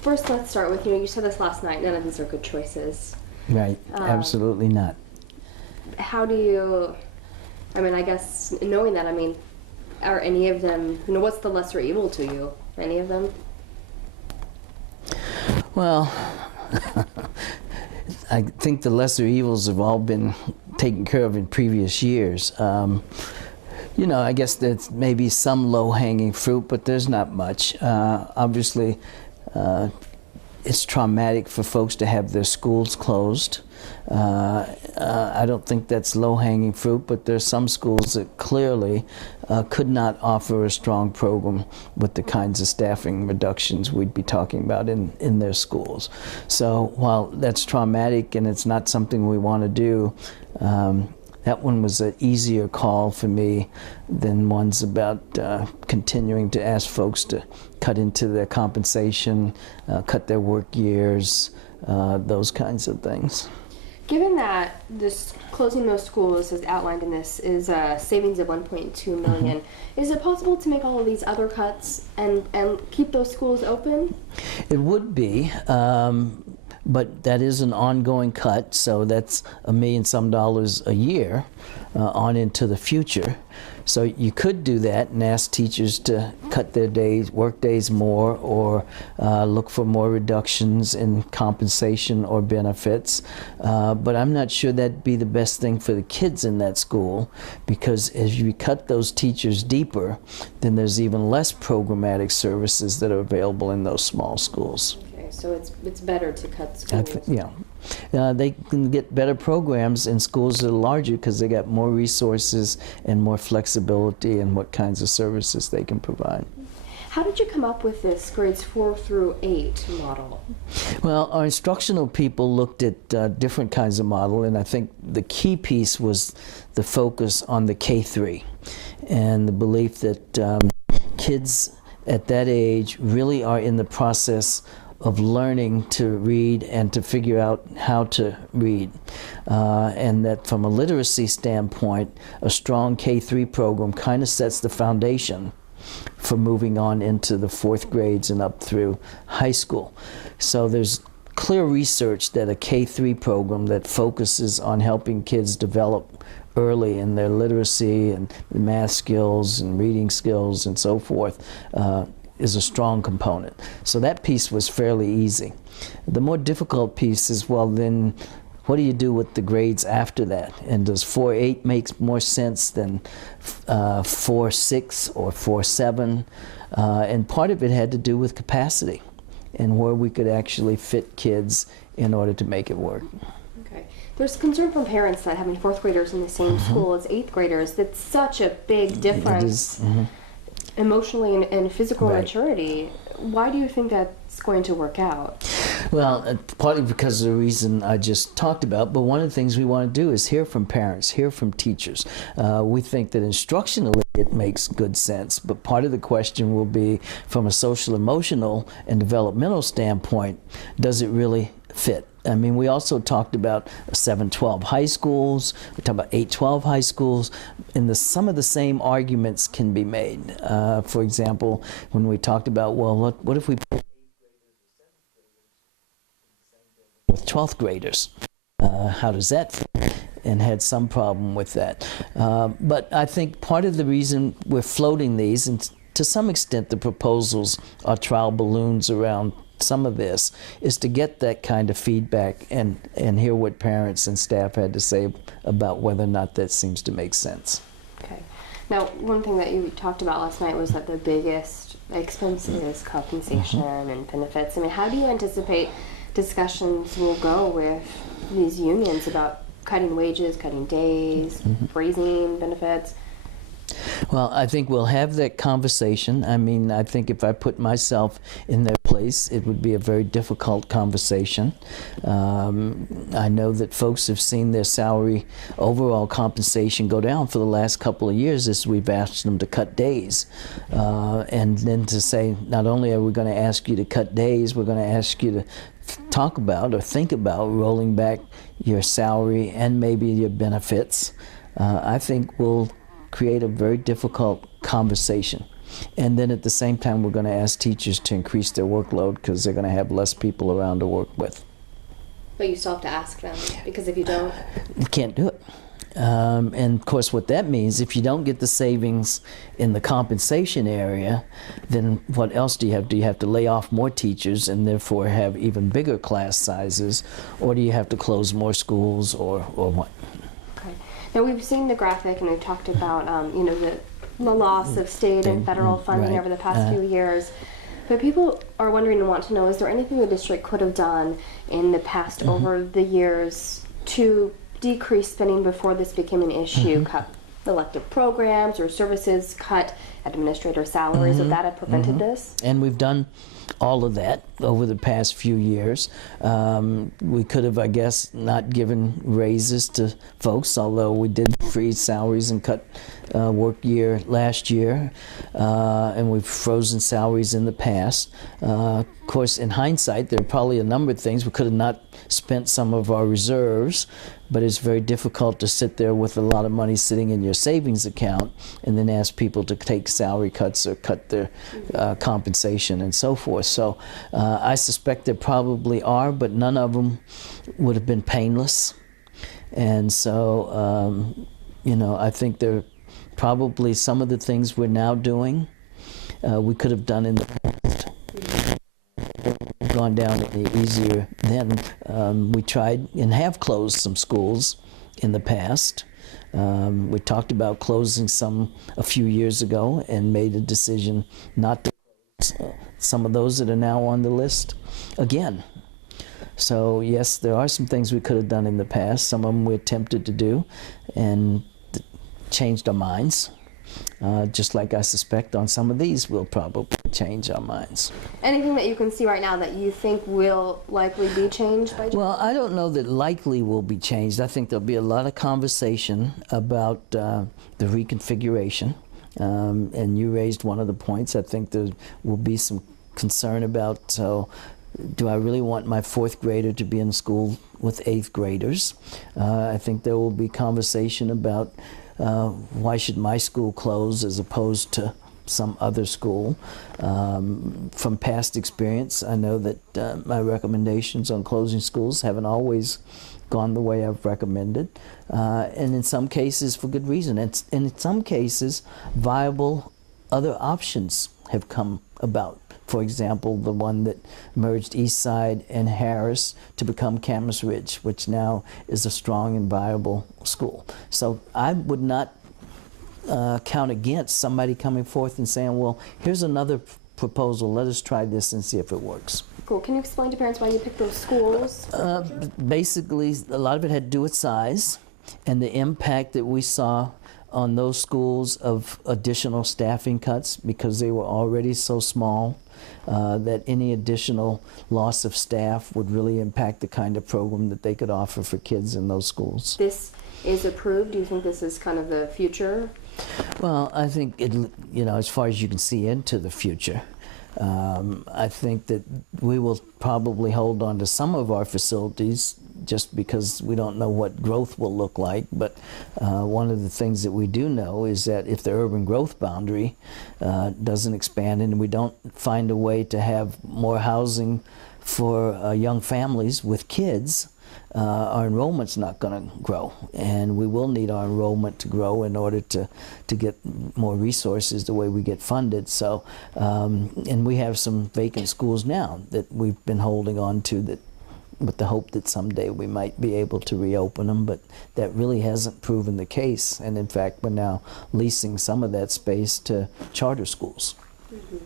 First, let's start with, you said this last night, none of these are good choices. Right, absolutely not. How do you, I guess, knowing that, are any of them, what's the lesser evil to you? Any of them? Well, I think the lesser evils have all been taken care of in previous years. I guess there's maybe some low-hanging fruit, but there's not much. Obviously, it's traumatic for folks to have their schools closed. I don't think that's low-hanging fruit, but there's some schools that clearly could not offer a strong program with the kinds of staffing reductions we'd be talking about in their schools. So while that's traumatic and it's not something we want to do, that one was an easier call for me than ones about continuing to ask folks to cut into their compensation, cut their work years, those kinds of things. Given that this closing those schools as outlined in this is a savings of $1.2 million, is it possible to make all of these other cuts and keep those schools open? It would be. But that is an ongoing cut, so that's $1 million some a year on into the future. So you could do that and ask teachers to cut their days, work days more, or look for more reductions in compensation or benefits. But I'm not sure that'd be the best thing for the kids in that school, because as you cut those teachers deeper, then there's even less programmatic services that are available in those small schools. So it's better to cut schools. They can get better programs in schools that are larger because they got more resources and more flexibility in what kinds of services they can provide. How did you come up with this grades 4 through 8 model? Well, our instructional people looked at different kinds of model, and I think the key piece was the focus on the K-3 and the belief that kids at that age really are in the process of learning to read and to figure out how to read. And that from a literacy standpoint, a strong K-3 program kind of sets the foundation for moving on into the 4th grades and up through high school. So there's clear research that a K-3 program that focuses on helping kids develop early in their literacy and math skills and reading skills and so forth is a strong component. So that piece was fairly easy. The more difficult piece is, well, then what do you do with the grades after that? And does 4-8 make more sense than 4-6 or 4-7? And part of it had to do with capacity and where we could actually fit kids in order to make it work. Okay. There's concern from parents that having 4th graders in the same school as 8th graders, that's such a big difference. Emotionally and physical maturity. Why do you think that's going to work out? Well, partly because of the reason I just talked about, but one of the things we want to do is hear from parents, hear from teachers. We think that instructionally it makes good sense, but part of the question will be from a social, emotional, and developmental standpoint, does it really fit? I mean, we also talked about 7-12 high schools, we talked about 8-12 high schools, and some of the same arguments can be made. For example, when we talked about, well, what if we put 8th graders or 7th graders with 12th graders? How does that fit? And had some problem with that. But I think part of the reason we're floating these, and to some extent the proposals are trial balloons around some of this, is to get that kind of feedback and hear what parents and staff had to say about whether or not that seems to make sense. Okay. Now, one thing that you talked about last night was that the biggest expense is compensation and benefits. I mean, how do you anticipate discussions will go with these unions about cutting wages, cutting days, raising benefits? Well, I think we'll have that conversation. I mean, I think if I put myself in their place, it would be a very difficult conversation. I know that folks have seen their salary overall compensation go down for the last couple of years as we've asked them to cut days. And then to say, not only are we going to ask you to cut days, we're going to ask you to talk about or think about rolling back your salary and maybe your benefits. I think will create a very difficult conversation. And then at the same time, we're going to ask teachers to increase their workload because they're going to have less people around to work with. But you still have to ask them, because if you don't... You can't do it. And of course, what that means, if you don't get the savings in the compensation area, then what else do you have? Do you have to lay off more teachers and therefore have even bigger class sizes, or do you have to close more schools, or what? Okay. Now, we've seen the graphic, and we've talked about you know, the loss of state and federal funding right. over the past few years. But people are wondering and want to know, is there anything the district could have done in the past over the years to decrease spending before this became an issue? Cut elective programs or services, cut administrator salaries. Would that have prevented this? And we've done all of that over the past few years. We could have, I guess, not given raises to folks, although we did freeze salaries and cut work year last year, and we've frozen salaries in the past. Of course, in hindsight, there are probably a number of things. We could have not spent some of our reserves, but it's very difficult to sit there with a lot of money sitting in your savings account and then ask people to take salary cuts or cut their compensation and so forth. So I suspect there probably are, but none of them would have been painless. And so, you know, I think there are probably some of the things we're now doing we could have done in the past. Gone down any easier then. We tried and have closed some schools in the past. We talked about closing some a few years ago and made a decision not to close some of those that are now on the list again. So yes, there are some things we could have done in the past. Some of them we attempted to do and changed our minds. Just like I suspect on some of these we'll probably change our minds. Anything that you can see right now that you think will likely be changed by... Well, I don't know that likely will be changed. I think there'll be a lot of conversation about the reconfiguration. And you raised one of the points. I think there will be some concern about, so do I really want my fourth grader to be in school with eighth graders? I think there will be conversation about why should my school close as opposed to some other school. From past experience, I know that my recommendations on closing schools haven't always gone the way I've recommended, and in some cases for good reason. And in some cases, viable other options have come about. For example, the one that merged Eastside and Harris to become Camas Ridge, which now is a strong and viable school. So I would not count against somebody coming forth and saying, well, here's another proposal, let us try this and see if it works. Cool. Can you explain to parents why you picked those schools? Basically, a lot of it had to do with size and the impact that we saw on those schools of additional staffing cuts because they were already so small. That any additional loss of staff would really impact the kind of program that they could offer for kids in those schools. This is approved? Do you think this is kind of the future? Well, I think it, you know, as far as you can see into the future, I think that we will probably hold on to some of our facilities just because we don't know what growth will look like. But one of the things that we do know is that if the urban growth boundary doesn't expand and we don't find a way to have more housing for young families with kids, our enrollment's not going to grow, and we will need our enrollment to grow in order to get more resources the way we get funded. So, and we have some vacant schools now that we've been holding on to that with the hope that someday we might be able to reopen them, but that really hasn't proven the case. And in fact, we're now leasing some of that space to charter schools. Mm-hmm.